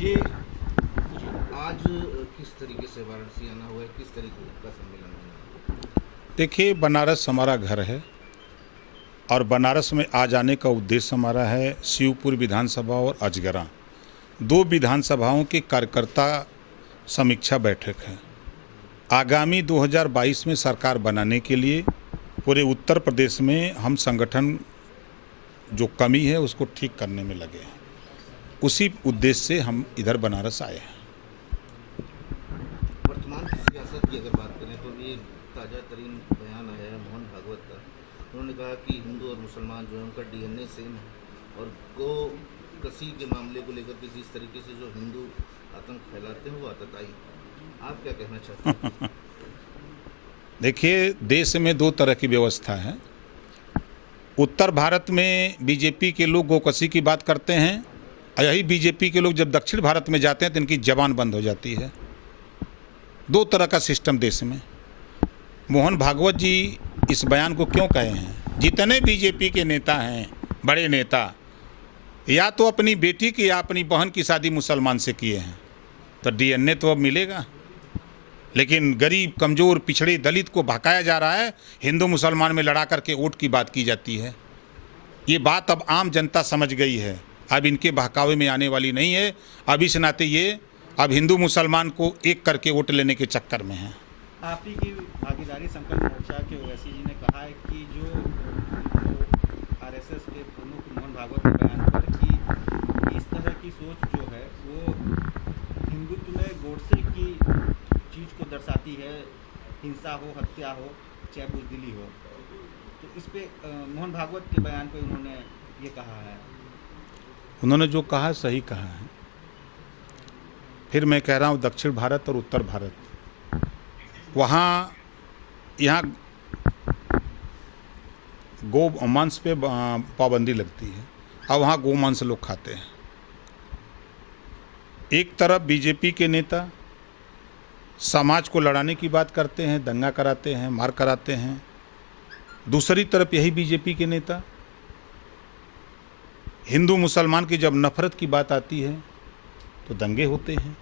जी आज किस तरीके से वाराणसी आना हुआ है, किस तरीके का सम्मेलन होना है? देखिए, बनारस हमारा घर है और बनारस में आज आने का उद्देश्य हमारा है शिवपुरी विधानसभा और अजगरा, दो विधानसभाओं के कार्यकर्ता समीक्षा बैठक है। आगामी 2022 में सरकार बनाने के लिए पूरे उत्तर प्रदेश में हम संगठन जो कमी है उसको ठीक करने में लगे हैं। उसी उद्देश्य से हम इधर बनारस आए हैं। वर्तमान की सियासत की अगर बात करें तो ये ताज़ा तरीन बयान आया है मोहन भागवत का। उन्होंने कहा कि हिंदू और मुसलमान जो है उनका डीएनए सेम है और गो कसी के मामले को लेकर के जिस तरीके से जो हिंदू आतंक फैलाते हैं वो आतताई। आप क्या कहना चाहते हैं? देखिए, देश में दो तरह की व्यवस्था है। उत्तर भारत में बीजेपी के लोग गोकसी की बात करते हैं और यही बीजेपी के लोग जब दक्षिण भारत में जाते हैं तो इनकी जबान बंद हो जाती है। दो तरह का सिस्टम देश में। मोहन भागवत जी इस बयान को क्यों कहे हैं? जितने बीजेपी के नेता हैं, बड़े नेता, या तो अपनी बेटी की या अपनी बहन की शादी मुसलमान से किए हैं तो डीएनए तो अब मिलेगा, लेकिन गरीब, कमज़ोर, पिछड़े, दलित को भड़काया जा रहा है। हिंदू मुसलमान में लड़ा करके वोट की बात की जाती है। ये बात अब आम जनता समझ गई है, अब इनके बहकावे में आने वाली नहीं है। अब इस नाते ये अब हिंदू मुसलमान को एक करके वोट लेने के चक्कर में है। आप ही की भागीदारी संकल्प मोर्चा के ओवैसी जी ने कहा है कि जो आरएसएस के प्रमुख मोहन भागवत के बयान पर कि इस तरह की सोच जो है वो हिंदुत्व में गोडसे की चीज़ को दर्शाती है, हिंसा हो, हत्या हो, चाहे बुजदिली हो। तो इस पे मोहन भागवत के बयान पे उन्होंने ये कहा है। उन्होंने जो कहा सही कहा है। फिर मैं कह रहा हूँ, दक्षिण भारत और उत्तर भारत, वहाँ यहाँ गो मांस पे पाबंदी लगती है और वहाँ गो मांस लोग खाते हैं। एक तरफ बीजेपी के नेता समाज को लड़ाने की बात करते हैं, दंगा कराते हैं, मार कराते हैं। दूसरी तरफ यही बीजेपी के नेता हिंदू मुसलमान की जब नफरत की बात आती है तो दंगे होते हैं।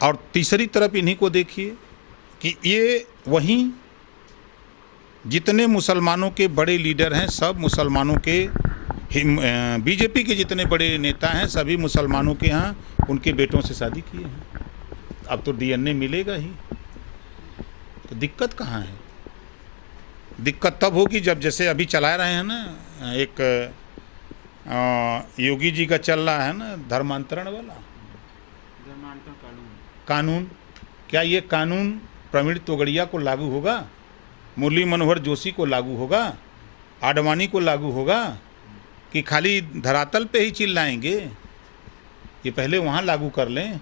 और तीसरी तरफ इन्हीं को देखिए कि ये वहीं जितने मुसलमानों के बड़े लीडर हैं, सब मुसलमानों के, बीजेपी के जितने बड़े नेता हैं सभी मुसलमानों के यहाँ उनके बेटों से शादी किए हैं। अब तो डीएनए मिलेगा ही, तो दिक्कत कहाँ है? दिक्कत तब होगी जब, जैसे अभी चला रहे हैं ना, एक योगी जी का चल रहा है ना धर्मांतरण वाला कानून। क्या ये कानून प्रवीण तोगड़िया को लागू होगा? मुरली मनोहर जोशी को लागू होगा? आडवाणी को लागू होगा? कि खाली धरातल पे ही चिल्लाएंगे? ये पहले वहाँ लागू कर लें।